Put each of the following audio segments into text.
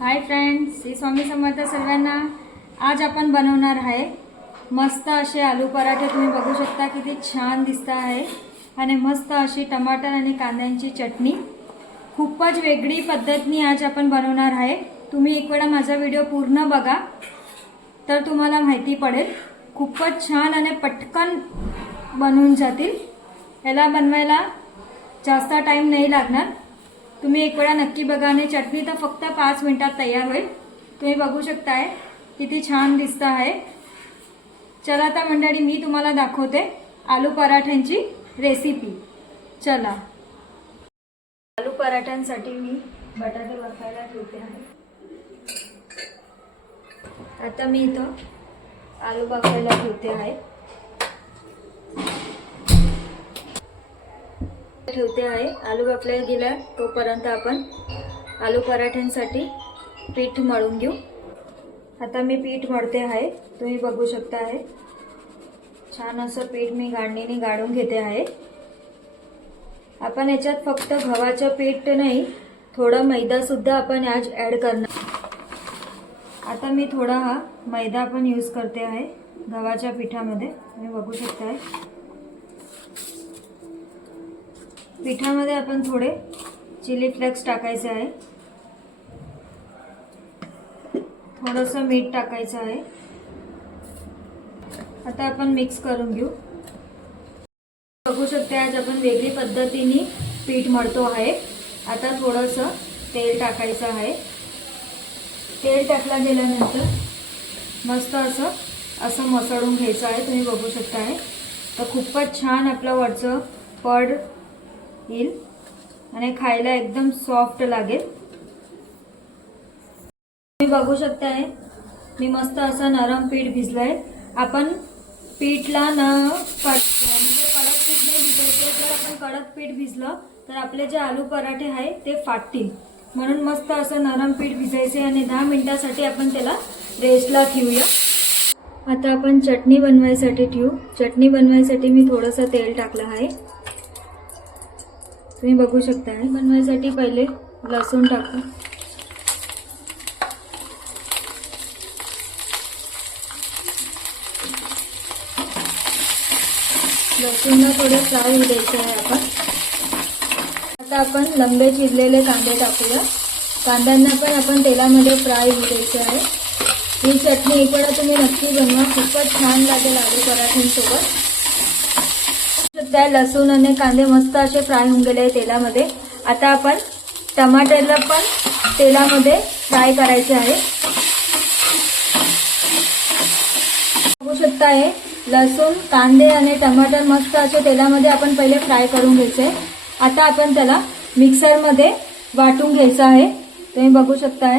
Hi friends, Shri Swami Samarth सर्वांना। आज आपण बनवणार आहे मस्त असे आलू पराठे। तुम्ही बघू शकता किती छान दिसत आहे आणि मस्त अशी टमाटर आणि कांद्यांची चटणी खूपच वेगळी पद्धतीने आज आपण बनवणार आहे। तुम्ही एक वेळा माझा व्हिडिओ पूर्ण बघा तर तुम्हाला माहिती पडेल। खूपच छान आणि पटकन बनून जातील। याला बनवायला जास्त टाइम नाही लागणार। तुम्ही एक वेळा नक्की बघा आणि चटणी तर फक्त 5 मिनिटात तयार होईल। तुम्ही बघू शकताय किती छान दिसत आहे। चला आता मंडळी मी तुम्हाला दाखवते आलू पराठ्यांची रेसिपी। चला, आलू पराठ्यांसाठी मी बटाटे वाफायला ठेवते आहे। आता मी इथं आलू वाफायला ठेवते आहे। आलू वाफले गेला तोपर्यंत आपण आलू पराठ्यांसाठी पीठ मळून घेऊ। आता मी पीठ मळते आहे। तुम्ही बघू शकता आहे छान असं पीठ मी गाळणीने गाळून घेते आहे। आपण याच्यात फक्त गव्हाचं पीठ नाही, थोडा मैदा सुद्धा आपण आज ऍड करणार। आता मी थोडा हा मैदा पण यूज करते आहे गव्हाच्या पिठामध्ये। तुम्ही बघू शकता आहे पिठामध्ये आपण थोडे चिली फ्लेक्स टाकायचे आहे, थोडंसं मीठ टाकायचं आहे। आता आपण मिक्स करून घेऊ। बघू शकता आज आपण वेगळी पद्धतीने पीठ मळतो आहे। आता थोडंसं तेल टाकायचं आहे। तेल टाकला गेल्यानंतर मस्त असं मसळून घ्यायचं आहे। तुम्ही बघू शकता आहे तर खूपच छान आपलं वरचं पड येईल आणि खायला एकदम सॉफ्ट लागेल। तुम्ही बघू शकताय मी मस्त असं नरम पीठ भिजलंय। आपण पीठला म्हणजे कडक पीठ नाही भिजवायचं। जर आपण कडक पीठ भिजलं तर आपले जे आलू पराठे आहे ते फाटतील, म्हणून मस्त असं नरम पीठ भिजायचे आणि 10 मिनिटासाठी आपण त्याला रेस्टला ठेवूया। आता आपण चटणी बनवायसाठी ठेवू। चटणी बनवायसाठी मी थोडंसं तेल टाकलं आहे। तुम्ही बघू शकता बनवायसाठी पहिले लसूण टाकू। लसूणला थोडे फ्राय होऊ द्यायचे आहे आपण। आता आपण लंबे चिरलेले कांदे टाकूया। कांद्यांना पण आपण तेलामध्ये फ्राय होऊ द्यायचे आहे। ही चटणी एक वेळा तुम्ही नक्की बनवा, खूपच छान लागेल आलू पराठ्यांसोबत। त्या लसूण आणि कांदे मस्त असे फ्राय होऊन गेले तेलामध्ये। आता आपण टमाटरला पण तेलामध्ये फ्राय करायचे आहे। बघू शकता लसूण, कांदे आणि टमाटर मस्त असे तेलामध्ये आपण पहिले फ्राय करून घ्यायचे। आता आपण त्याला मिक्सरमध्ये वाटून घ्यायचं आहे। तुम्ही बघू शकता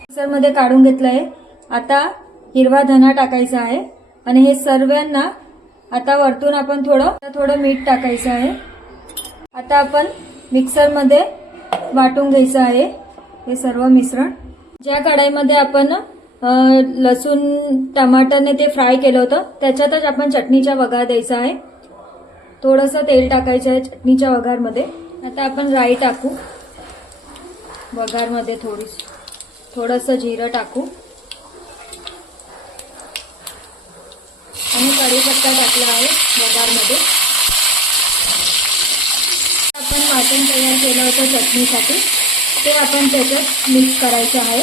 मिक्सरमध्ये काढून घेतलंय। आता हिरवा धना टाकायचा आहे आणि हे सर्वांना आता वरतून आपण थोडं मीठ टाकायचं आहे। आता आपण मिक्सरमध्ये वाटून घ्यायचं आहे हे सर्व मिश्रण। ज्या कढाईमध्ये आपण लसूण टमाटरने ते फ्राय केलं होतं त्याच्यातच आपण चटणीचा वघार द्यायचा आहे। थोडंसं तेल टाकायचं आहे चटणीच्या वघारमध्ये। आता आपण राई टाकू वघारमध्ये, थोडंसं जिरं टाकू आणि कढीपत्ता टाकला आहे वघारमध्ये। आपण वाटण तयार केलं होतं चटणीसाठी ते आपण त्याच्यात मिक्स करायचं आहे।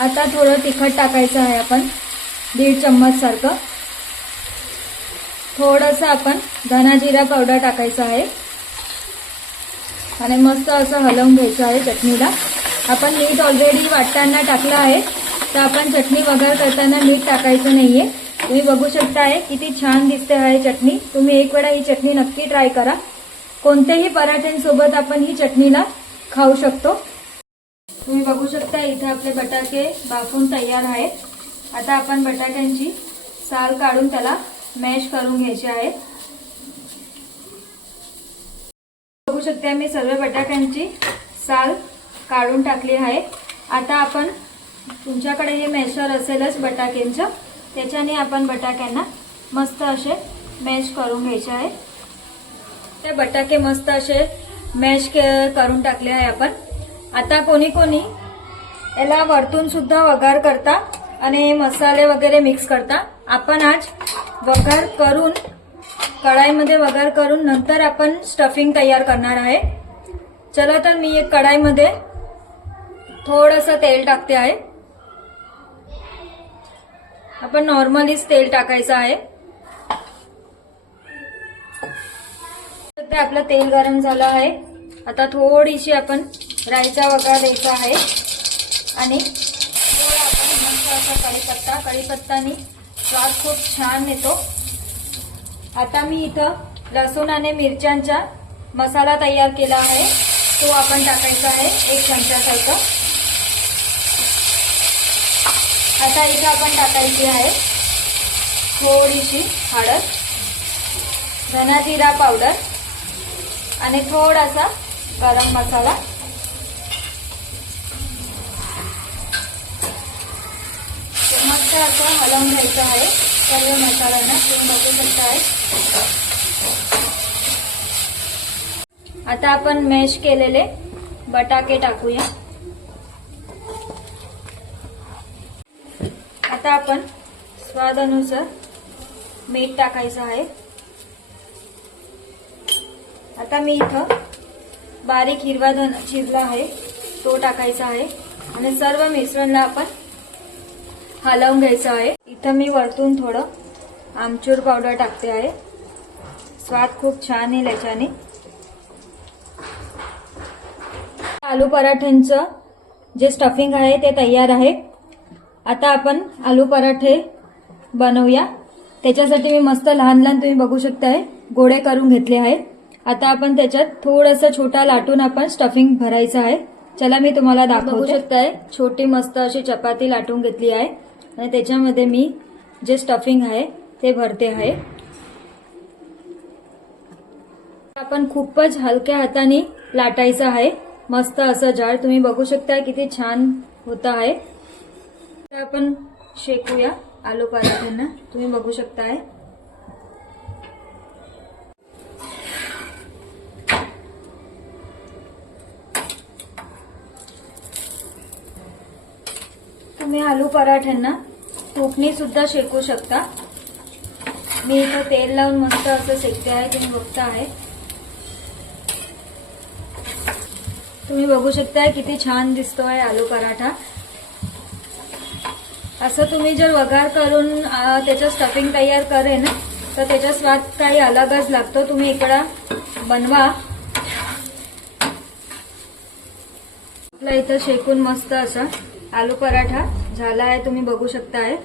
आता थोडं तिखट टाकायचं आहे आपण 1.5 चम्मच सारखं। थोडंसं आपण धना जिरा पावडर टाकायचं आहे आणि मस्त असं हलवून घ्यायचं आहे चटणीला। आपण मीठ ऑलरेडी वाटताना टाकलं आहे तर आपण चटणी वघार करताना मीठ टाकायचं नाहीये। तुम्ही बघू शकताय किती छान दिसते आहे चटणी। तुम्ही एक वेळा ही चटणी नक्की ट्राय करा। कोणत्याही पराठ्यांसोबत आपण ही चटणीला खाऊ शकतो। तुम्ही बघू शकता इथे आपले बटाटे बाफून तयार आहेत। आता आपण बटाट्यांची साल काढून त्याला मॅश करून घ्यायचे आहे। बघू शकता मी सर्व बटाट्यांची साल काढून टाकली आहे। आता आपण तुमच्याकडे हे मॅशर असेलच बटाट्यांचं, त्याच्याने आपण बटाट्यांना मस्त असे मॅश करून घ्यायचे आहे। ते बटाटे मस्त असे मॅश करून टाकले आहे आपण. आता कोणी कोणी याला वरतून सुद्धा वघार करता आणि मसाले वगैरे मिक्स करता. आपण आज वघार करून कढाईमध्ये वघार करून नंतर आपण स्टफिंग तयार करणार आहे. चला तर मी एक कढाईमध्ये थोडंसं तेल टाकते आहे. आपण नॉर्मलीच तेल टाकायचं आहे. सध्या आपलं तेल गरम झालं आहे. आता थोडीशी आपण राईचा वघार द्यायचा आहे आणि थोडा आपण मस्त असा कढीपत्तानी स्वाद खूप छान येतो. आता मी इथं लसूण आणि मिरच्यांचा मसाला तयार केला आहे, तो आपण टाकायचा आहे 1 चमच्यासारखं. आता इथं आपण टाकायची आहे थोडीशी हळद, धना जिरा पावडर आणि थोडासा गरम मसाला. मस्त असं हलवून घ्यायचं आहे सर्व मसाल्यांना. तुम्ही बघू शकता आहे. आता आपण मॅश केलेले बटाटे टाकूया. आता आपण स्वादानुसार मीठ टाकायचं आहे. आता मी इथं बारीक हिरवा धना चिरला आहे, तो टाकायचा आहे आणि सर्व मिश्रणला आपण हलवून घ्यायचं आहे. इथं मी वरतून थोडं आमचूर पावडर टाकते आहे. स्वाद खूप छान येईल याच्याने. आलू पराठ्यांचं जे स्टफिंग आहे ते तयार आहे. आता आपण आलू पराठे बनवूया. त्याच्यासाठी मी मस्त लहान लहान तुम्ही बघू शकताय गोळे करून घेतले आहे. आता आपण त्याच्यात थोडंसं छोटा लाटून आपण स्टफिंग भरायचं आहे. चला मी तुम्हाला दाखवते. बघू शकताय छोटी मस्त अशी चपाती लाटून घेतली आहे आणि त्याच्यामध्ये मी जे स्टफिंग आहे ते भरते आहे. आपण खूपच हलक्या हाताने लाटायचं आहे. मस्त असं जाड तुम्ही बघू शकताय किती छान होत आहे. तर आपण शेकूया आलू पराठ्यांना. तुम्ही बघू शकताय तुम्ही आलू पराठ्यांना तूपनी सुद्धा शेकू शकता. मी इथं तेल लावून मस्त असं शेकते आहे. तुम्ही बघता आहे. तुम्ही बघू शकताय किती छान दिसतोय आलू पराठा. असं तुम्ही जर वघार करून त्याचं स्टफिंग तयार करेन तर त्याचा स्वाद काही अलगच लागतो. तुम्ही इकडं बनवा. आपला इथं शेकून मस्त असा आलू पराठा झाला आहे. तुम्ही बघू शकताय.